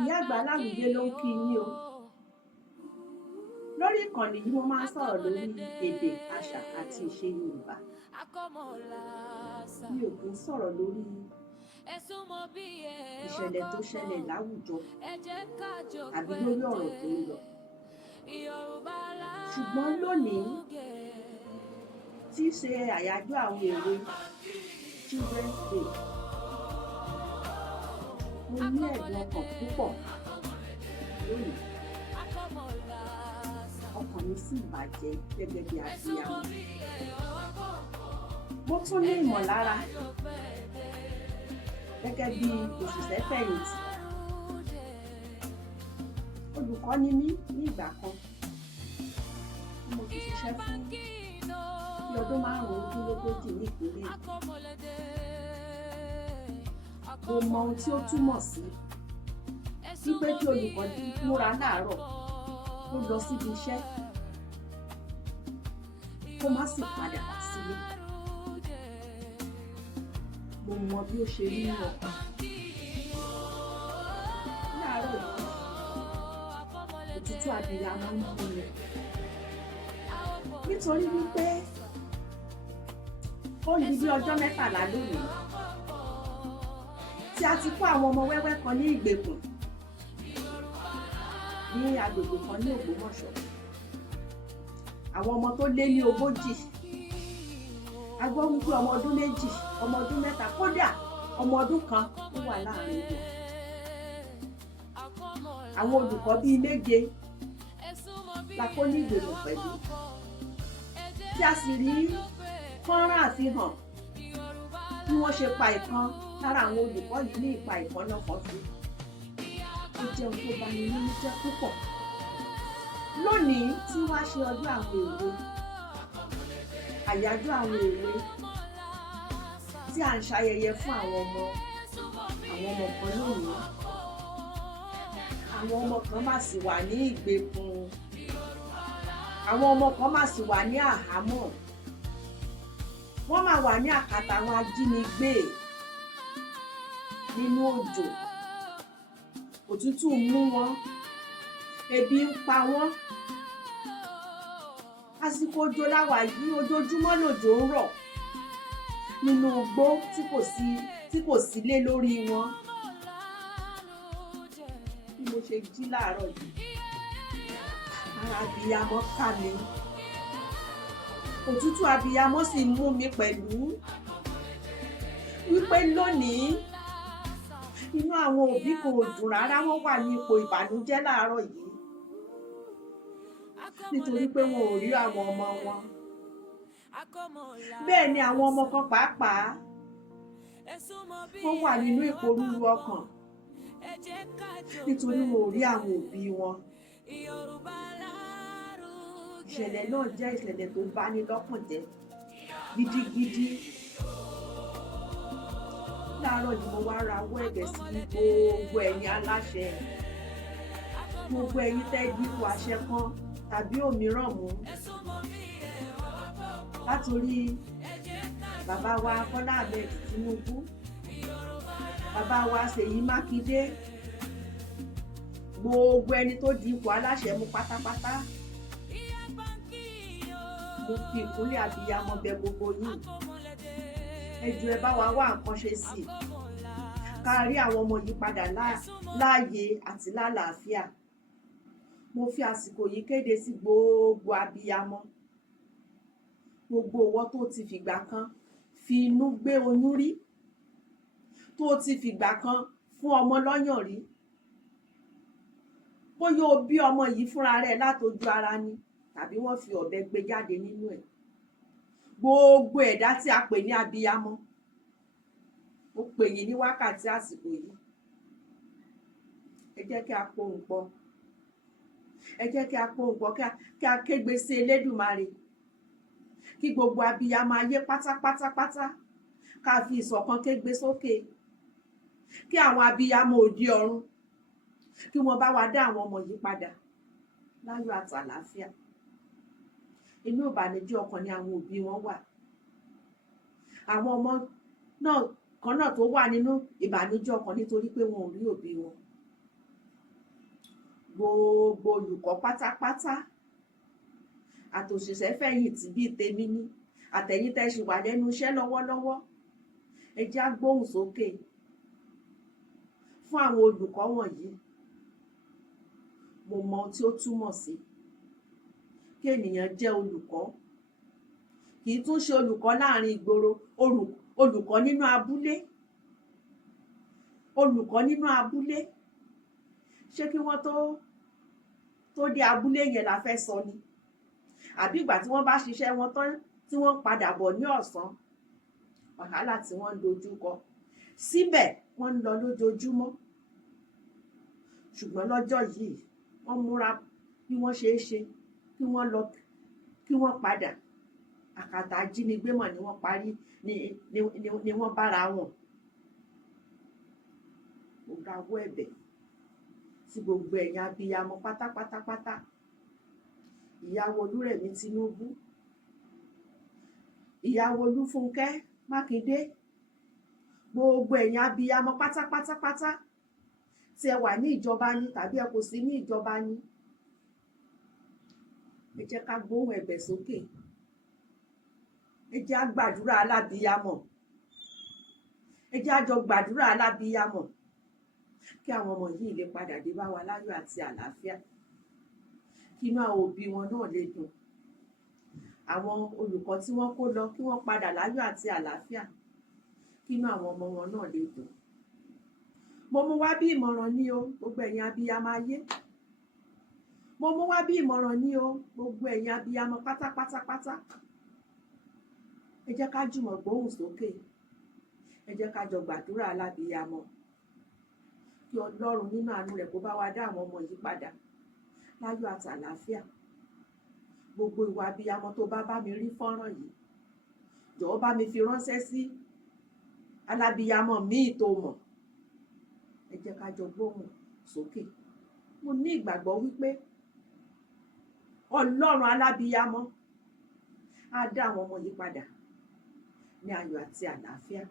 Ìyá àgbà Aláwìyé ló ń kí yín o. Lórí ìkànnì yìí mo máa ń sọ̀rọ̀ lórí èdè, àṣà àti ìṣe Yorùbá. Mi ò kì í sọ̀rọ̀ lórí ìṣẹ̀lẹ̀ tó ṣẹlẹ̀ láwùjọ àbí lórí ọ̀rọ̀ tó ń lọ. Ṣùgbọ́n lónìí tí í ṣe àyájọ́ àwọn èwe Children's Day, mo ní ẹ̀dùn ọkàn púpọ̀ lónìí. Ọkàn mi sì bàjẹ́ gẹ́gẹ́ bí abiyamọ. Mo tún ní ìmọ̀lára gẹ́gẹ́ bí òṣìṣẹ́ fẹ̀yìntì. Olùkọ́ ni mí ní ìgbà kan. Mo ti ṣiṣẹ́ fún bí ọdún 5-10 ní ìpínlẹ̀ Èkó. Mo mọ ohun tí ó túmọ̀ sí wípé kí olùkọ́ múra láàárọ̀ kó lọ síbi iṣẹ́ kó má sì padà wá sílé. Mo mọ bí ó ṣe rí ní ọkàn. Láàárọ̀ yìí, òtútù abiyamọ ń mú mi. Nítorí wípé ó ní bí ọjọ́ 13 lónìí tí a ti kó àwọn ọmọ wẹ́wẹ́ kan ní ìgbèkùn ní agbègbè kan ní Ògbómọ̀ṣọ́. Àwọn ọmọ tó lé ní 40. A gbọ́ wípé ọmọ ọdún 2, ọmọ ọdún 3, kódà ọmọ ọdún kan ó wà láàrin wọn. Àwọn olùkọ́ bíi 7 la kó ní ìgbèkùn pẹ̀lú. Tí a sì rí fọ́nrán àfihàn bí wọ́n ṣe pa ìkan lára àwọn olùkọ́ yìí ní ìpa ìkànnà kan sí. Ó jẹ́ ohun tó bani nínú jẹ́ púpọ̀. Lónìí tí wá ṣe ọdún àwọn èwe, àyájọ́ àwọn èwe tí à ń ṣayẹyẹ fún àwọn ọmọ kan lónìí. Àwọn ọmọ kan má sì wà ní ìgbèkùn. Àwọn ọmọ kan má sì wà ní àhámọ́. Wọ́n máa wà ní àkàtà àwọn ajínigbé nínú òjò. Òtútù mú wọn, ebi ń pa wọ́n. Àsìkò òjò láwà yìí, ojoojúmọ́ lòjò ń rọ̀ nínú igbó tí kò sílé lórí wọn. Bí mo ṣe jí láàárọ̀ yìí, ara abiyamọ ká mi. Òtútù abiyamọ sì mú mi pẹ̀lú. Wípé lónìí inú àwọn òbí kò dùn rárá, wọ́n wà ní ipò ìbànújẹ́ láàárọ̀ yìí. Nítorí pé wọn ò rí àwọn ọmọ wọn. Bẹ́ẹ̀ ni àwọn ọmọ kan pàápàá wọ́n wà nínú ìpòrúru ọkàn nítorí wọn ò rí àwọn òbí wọn. Ìṣẹ̀lẹ̀ náà jẹ́ ìṣẹ̀lẹ̀ tó bani lọ́kàn jẹ́ gidigidi. Láàárọ̀ yìí mo wá rawọ́ ẹ̀bẹ̀ sí gbogbo ẹ̀yin aláṣẹ, gbogbo ẹ̀yin tẹ́ dípò àṣẹ kan tàbí òmíràn mú. Látorí bàbá wa Bọ́lá Ahmed Tinubu, bàbá wa Ṣèyí Mákindé, gbogbo ẹni tó di ipò aláṣẹ mú pátápátá. Mo fi ìkúnlẹ̀ abiyamọ bẹ̀ gbogbo yín. Ẹ jọ̀ọ́ ẹ bá wa wá nǹkan ṣe sí i. Ká rí àwọn ọmọ yìí padà láàyè àti lálàáfíà. Mo fi àsìkò yìí kéde sí gbogbo abiyamọ. Gbogbo ìwọ tó ti fìgbà kan fi inú gbé oyún rí, tó ti fìgbà kan fún ọmọ lọ́yàn rí. Bóyá o bí ọmọ yìí fúnra rẹ̀ látojú ara ni tàbí wọ́n fi ọ̀bẹ gbé jáde nínú ẹ̀. Gbogbo ẹ̀dá tí a pè ní abiyamọ, ó pè yín ní wákàtí àsìkò yìí. Ẹ jẹ́ kí a pohùn pọ̀. Ẹ jẹ́ kí a pohùn pọ̀ kí a kégbe sí Elédùmarè. Kí gbogbo abiyamọ ayé pátápátá ká fi ìṣọ̀kan kégbe sókè. Kí àwọn abiyamọ òde ọ̀run kí wọ́n bá wa dá àwọn ọmọ yìí padà láyọ̀ àti àlàáfíà. Inú ìbànújẹ́ ọkàn ni àwọn òbí wọn wà. Àwọn ọmọ náà tó wà nínú ìbànújẹ́ ọkàn nítorí pé wọn ò rí òbí wọn. gbogbo olùkọ́ pátápátá àtòṣìṣẹ́ fẹ̀yìntì bíi tèmi ní àtẹ̀yìn tẹ́ ṣì wà lẹ́nu iṣẹ́ lọ́wọ́lọ́wọ́, ẹ jẹ́ á gbóhùn sókè fún àwọn olùkọ́ wọ̀nyí. Mo mọ ohun tí ó túmọ̀ sí kí ènìyàn jẹ́ olùkọ́. Kì í tún ṣe olùkọ́ láàrin ìgboro, olùkọ́ nínú abúlé. Olùkọ́ nínú abúlé. Ṣé kí wọ́n tó dé abúlé yẹn la fẹ́ sọ ni? Àbí ìgbà tí wọ́n bá ṣiṣẹ́ wọn tán tí wọ́n padà bọ̀ ní ọ̀sán, wàhálà tí wọ́n ń dojú kọ. Síbẹ̀ wọ́n ń lọ lójoojúmọ́. Ṣùgbọ́n lọ́jọ́ yìí wọ́n múra bí wọ́n ṣe é ṣe kí wọ́n lọ kí wọ́n padà. Àkàtà ajínigbé mọ̀ ni wọ́n parí ni wọ́n bára wọn. Mo rawọ́ ẹ̀bẹ̀ sí gbogbo ẹ̀yin abiyamọ pátápátápátá. Ìyàwó Olúrẹ̀mí Tinubu, ìyàwó Olúfúnkẹ́ Mákindé, gbogbo ẹ̀yin abiyamọ pátápátápátá tí ẹ wà ní ìjọba ni tàbí ẹ kò sí ní ìjọba ni, ẹ jẹ́ ká gbóhùn ẹ̀bẹ̀ sókè. Ẹ jẹ́ á gbàdúrà alábiyamọ. Ẹ jẹ́ á jọ gbàdúrà alábiyamọ kí àwọn ọmọ yìí lè padà dé bá wa láyọ̀ àti àlàáfíà, kí inú àwọn òbí wọn náà lè dùn. Àwọn olùkọ́ tí wọ́n kó lọ kí wọ́n padà láyọ̀ àti àlàáfíà, kí inú àwọn ọmọ wọn náà lè dùn. Mo mú wá bí ìmọ̀ràn ní o, gbogbo ẹ̀yin abiyamọ ayé. Mo mú wá bí ìmọ̀ràn ní o, gbogbo ẹ̀yin abiyamọ pátápátápátá. Ẹ jẹ́ ká jùmọ̀ gbóhùn sókè. Ẹ jẹ́ ká jọ gbàdúrà alábiyamọ. Kí Ọlọ́run nínú àánú rẹ̀ kó bá wa dá àwọn ọmọ yìí padà láyọ̀ àti àlàáfíà. Gbogbo ìwà abiyamọ tó bá mi rí fọ́nrán yìí, jọ̀wọ́ bá mi fi ránṣẹ́ sí alábiyamọ míì tó mọ̀. Ẹ jẹ́ ká jọ gbóhùn sókè. Mo ní ìgbàgbọ́ wípé Ọlọ́run alábiyamọ á dá àwọn ọmọ yìí padà ní ayọ̀ àti àlàáfíà.